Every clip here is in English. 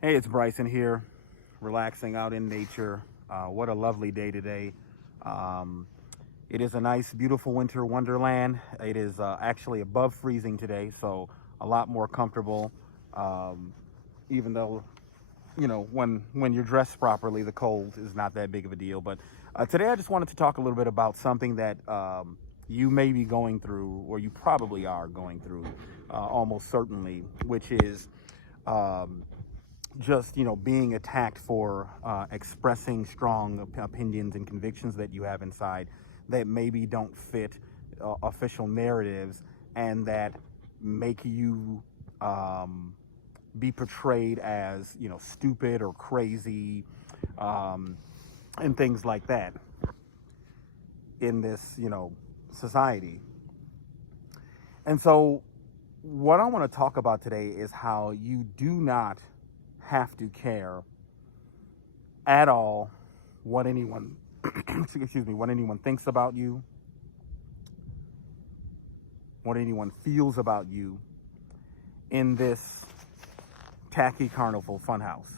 Hey, it's Bryson here, relaxing out in nature. What a lovely day today. Um, it is a nice, beautiful winter wonderland. It is actually above freezing today, so a lot more comfortable. Um, Even though, when you're dressed properly, the cold is not that big of a deal. But today I just wanted to talk a little bit about something that you may be going through, or you probably are going through, almost certainly, which is um, just being attacked for expressing strong opinions and convictions that you have inside that maybe don't fit official narratives, and that make you be portrayed as stupid or crazy, um, and things like that in this society. And so what I want to talk about today is how you do not have to care at all what anyone excuse me, what anyone thinks about you, what anyone feels about you in this tacky carnival funhouse.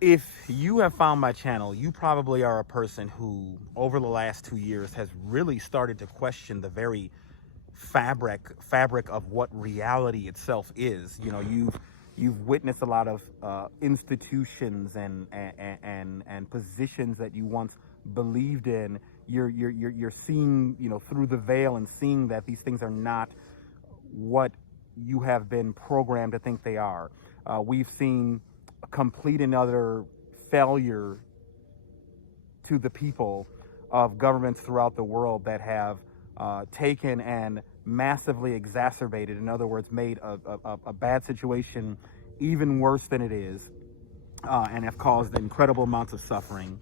If you have found my channel, you probably are a person who over the last 2 years has really started to question the very fabric of what reality itself is. You've witnessed a lot of institutions and positions that you once believed in. You're seeing through the veil and seeing that these things are not what you have been programmed to think they are. We've seen a complete and utter failure to the people of governments throughout the world that have taken and massively exacerbated, in other words, made a bad situation even worse than it is, and have caused incredible amounts of suffering.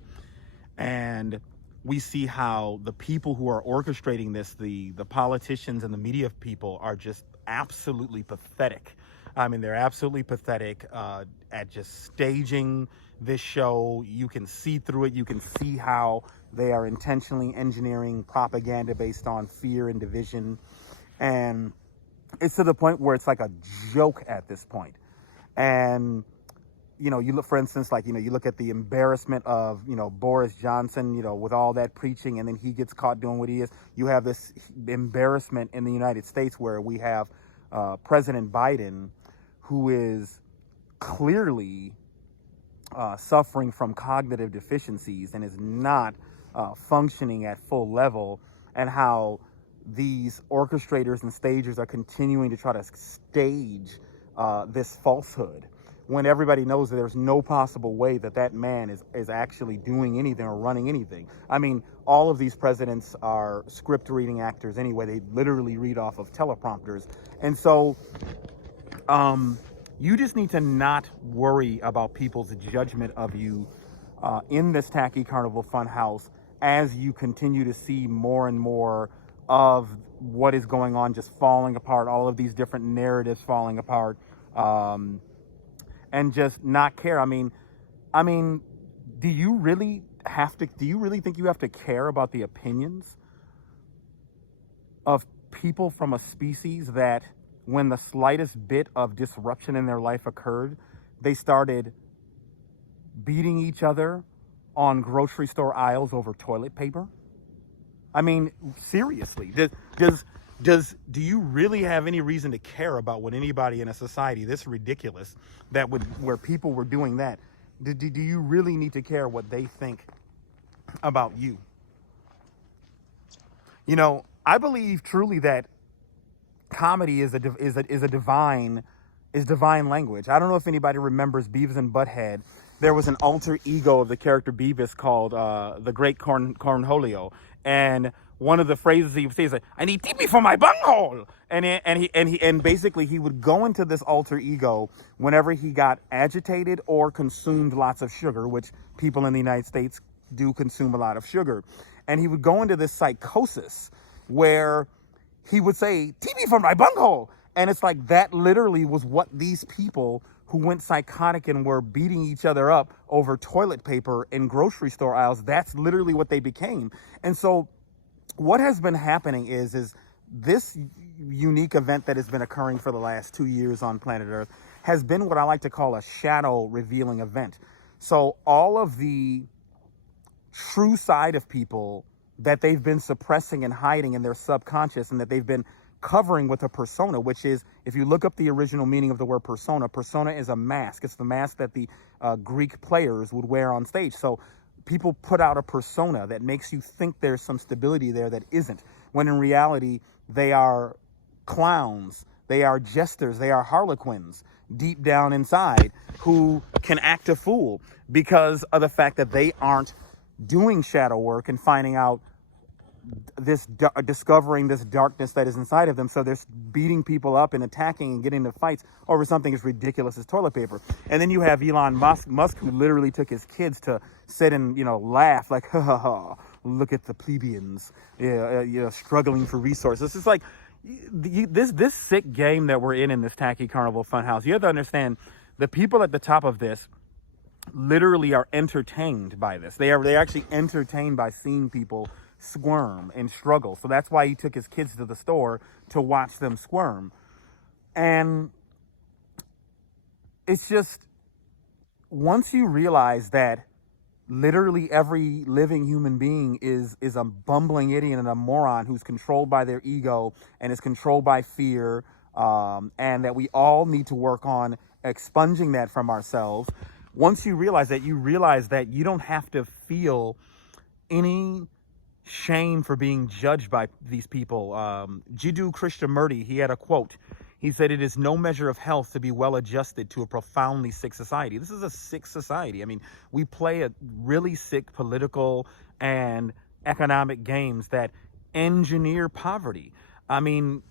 And we see how the people who are orchestrating this, the politicians and the media people, are just absolutely pathetic. I mean, they're absolutely pathetic at just staging this show. You can see through it. You can see how they are intentionally engineering propaganda based on fear and division. And it's to the point where it's like a joke at this point. And you look, for instance, like, you look at the embarrassment of, Boris Johnson, with all that preaching, and then he gets caught doing what he is. You have this embarrassment in the United States where we have President Biden, who is clearly suffering from cognitive deficiencies and is not functioning at full level, and how these orchestrators and stagers are continuing to try to stage this falsehood, when everybody knows that there's no possible way that that man is actually doing anything or running anything. I mean, all of these presidents are script reading actors anyway. They literally read off of teleprompters. And so you just need to not worry about people's judgment of you in this tacky carnival fun house, as you continue to see more and more of what is going on just falling apart, all of these different narratives falling apart. And just not care. I mean, do you really think you have to care about the opinions of people from a species that, when the slightest bit of disruption in their life occurred, they started beating each other on grocery store aisles over toilet paper? I mean, seriously, do you really have any reason to care about what anybody in a society this ridiculous, where people were doing that? Do you really need to care what they think about you? I believe truly that comedy is divine language. I don't know if anybody remembers Beavis and Butthead. There was an alter ego of the character Beavis called the Great Cornholio, and one of the phrases he would say is like, "I need TP for my bunghole," and basically he would go into this alter ego whenever he got agitated or consumed lots of sugar, which people in the United States do consume a lot of sugar, and he would go into this psychosis where he would say, "TV from my bunghole." And it's like that literally was what these people who went psychotic and were beating each other up over toilet paper in grocery store aisles, that's literally what they became. And so what has been happening is this unique event that has been occurring for the last 2 years on planet Earth has been what I like to call a shadow revealing event. So all of the true side of people that they've been suppressing and hiding in their subconscious, and that they've been covering with a persona, which is, if you look up the original meaning of the word persona, persona is a mask. It's the mask that the Greek players would wear on stage. So people put out a persona that makes you think there's some stability there that isn't, when in reality, they are clowns, they are jesters, they are harlequins deep down inside who can act a fool because of the fact that they aren't doing shadow work and finding out discovering this darkness that is inside of them. So they're beating people up and attacking and getting into fights over something as ridiculous as toilet paper. And then you have Elon Musk, who literally took his kids to sit and, laugh like, ha ha ha, look at the plebeians, struggling for resources. It's like this sick game that we're in this tacky carnival funhouse. You have to understand, the people at the top of this literally are entertained by this. They're actually entertained by seeing people squirm and struggle. So that's why he took his kids to the store to watch them squirm. And it's just, once you realize that literally every living human being is a bumbling idiot and a moron who's controlled by their ego and is controlled by fear, and that we all need to work on expunging that from ourselves. Once you realize that, you don't have to feel any shame for being judged by these people. Jiddu Krishnamurti, he had a quote. He said, "It is no measure of health to be well adjusted to a profoundly sick society." This is a sick society. I mean, we play a really sick political and economic games that engineer poverty. I mean,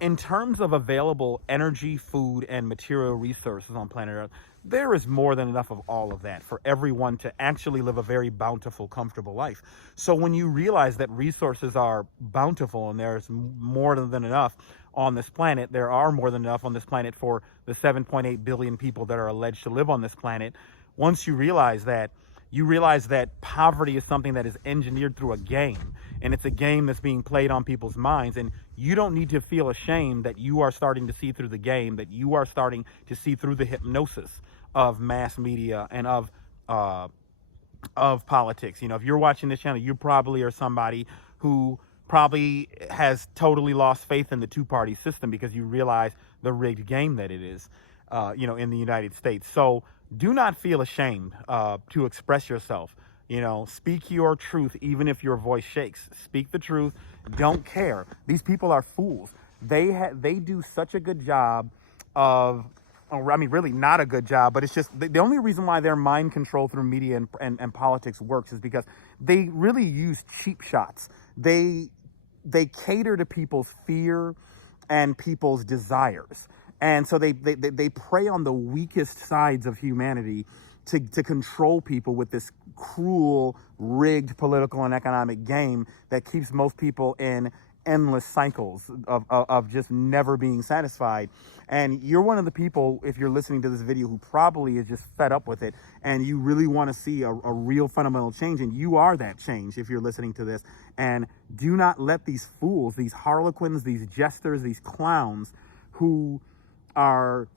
in terms of available energy, food, and material resources on planet Earth, there is more than enough of all of that for everyone to actually live a very bountiful, comfortable life. So when you realize that resources are bountiful and there's more than enough on this planet, there are more than enough on this planet for the 7.8 billion people that are alleged to live on this planet. Once you realize that, poverty is something that is engineered through a game, and it's a game that's being played on people's minds, and you don't need to feel ashamed that you are starting to see through the game, that you are starting to see through the hypnosis of mass media and of politics. If you're watching this channel, you probably are somebody who probably has totally lost faith in the two-party system because you realize the rigged game that it is, in the United States. So do not feel ashamed to express yourself. Speak your truth, even if your voice shakes. Speak the truth. Don't care. These people are fools. They do such a good job of, really not a good job, but it's just the only reason why their mind control through media and politics works is because they really use cheap shots. They cater to people's fear and people's desires. And so they prey on the weakest sides of humanity to control people with this cruel, rigged political and economic game that keeps most people in endless cycles of just never being satisfied. And you're one of the people, if you're listening to this video, who probably is just fed up with it, and you really want to see a real fundamental change, and you are that change if you're listening to this. And do not let these fools, these harlequins, these jesters, these clowns who are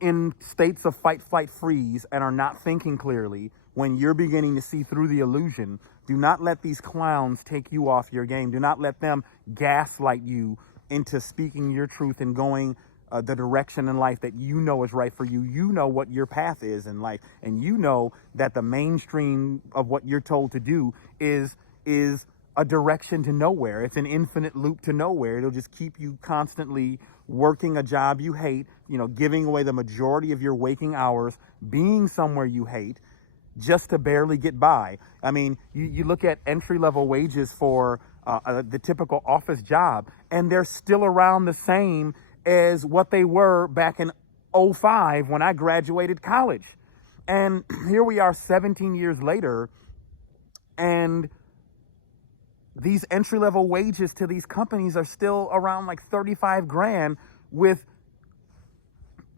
in states of fight, flight, freeze and are not thinking clearly, when you're beginning to see through the illusion, do not let these clowns take you off your game. Do not let them gaslight you into speaking your truth and going the direction in life that you know is right for you. You know what your path is in life, and you know that the mainstream of what you're told to do is a direction to nowhere. It's an infinite loop to nowhere. It'll just keep you constantly working a job you hate, giving away the majority of your waking hours, being somewhere you hate, just to barely get by. I mean, you look at entry-level wages for the typical office job, and they're still around the same as what they were back in '05 when I graduated college. And here we are 17 years later, and these entry-level wages to these companies are still around like 35 grand with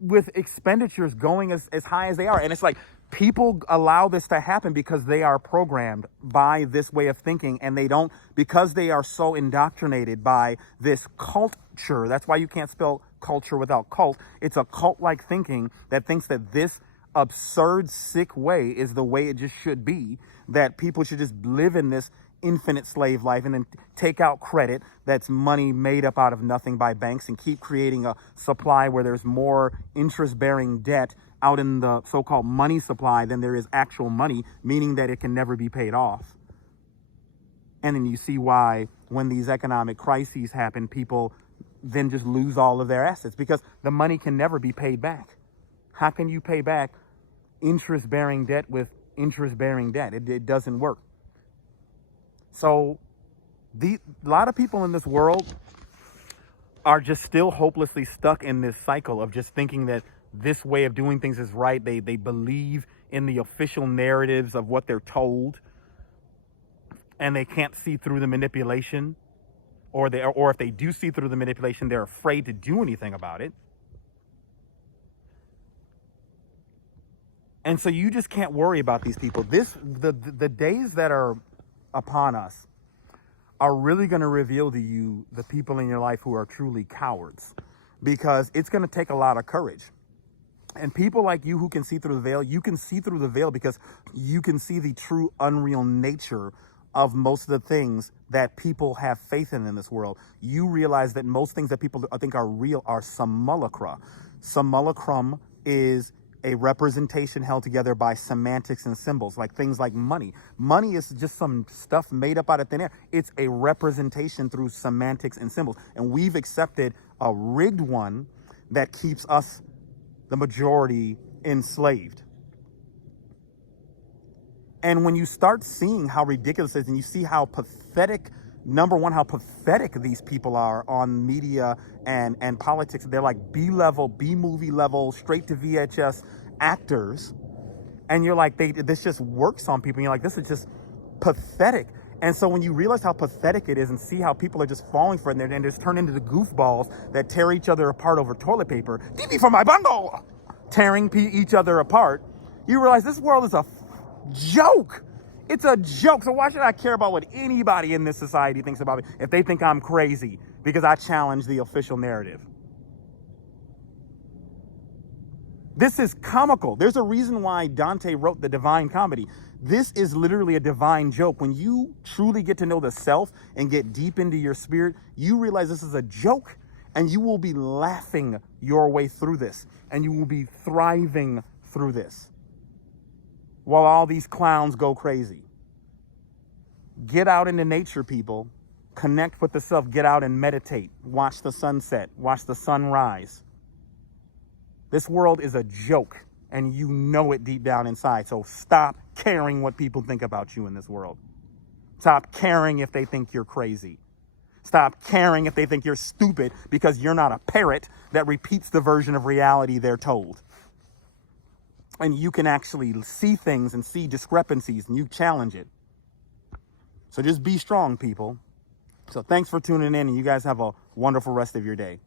with expenditures going as high as they are. And it's like people allow this to happen because they are programmed by this way of thinking, and they don't, because they are so indoctrinated by this culture. That's why you can't spell culture without cult. It's a cult-like thinking that thinks that this absurd, sick way is the way it just should be, that people should just live in this infinite slave life and then take out credit that's money made up out of nothing by banks and keep creating a supply where there's more interest-bearing debt out in the so-called money supply than there is actual money, meaning that it can never be paid off. And then you see why when these economic crises happen, people then just lose all of their assets because the money can never be paid back. How can you pay back interest-bearing debt with interest-bearing debt? It doesn't work. So a lot of people in this world are just still hopelessly stuck in this cycle of just thinking that this way of doing things is right. They believe in the official narratives of what they're told, and they can't see through the manipulation, or if they do see through the manipulation, they're afraid to do anything about it. And so you just can't worry about these people. The days that are upon us are really going to reveal to you the people in your life who are truly cowards, because it's going to take a lot of courage. And people like you who can see through the veil, you can see through the veil because you can see the true unreal nature of most of the things that people have faith in this world. You realize that most things that people think are real are simulacra. Simulacrum is a representation held together by semantics and symbols, like things like money. Money is just some stuff made up out of thin air. It's a representation through semantics and symbols. And we've accepted a rigged one that keeps us, the majority, enslaved. And when you start seeing how ridiculous it is, and you see how pathetic, number one, how pathetic these people are on media and politics. They're like B-level, B-movie level, straight to VHS actors. And you're like, this just works on people. And you're like, this is just pathetic. And so when you realize how pathetic it is and see how people are just falling for it and just turn into the goofballs that tear each other apart over toilet paper, DB for my bundle, tearing each other apart, you realize this world is a joke. It's a joke. So why should I care about what anybody in this society thinks about me if they think I'm crazy because I challenge the official narrative? This is comical. There's a reason why Dante wrote the Divine Comedy. This is literally a divine joke. When you truly get to know the self and get deep into your spirit, you realize this is a joke, and you will be laughing your way through this, and you will be thriving through this while all these clowns go crazy. Get out into nature, people. Connect with the self. Get out and meditate. Watch the sunset. Watch the sunrise. This world is a joke, and you know it deep down inside. So stop caring what people think about you in this world. Stop caring if they think you're crazy. Stop caring if they think you're stupid because you're not a parrot that repeats the version of reality they're told. And you can actually see things and see discrepancies, and you challenge it. So just be strong, people. So thanks for tuning in, and you guys have a wonderful rest of your day.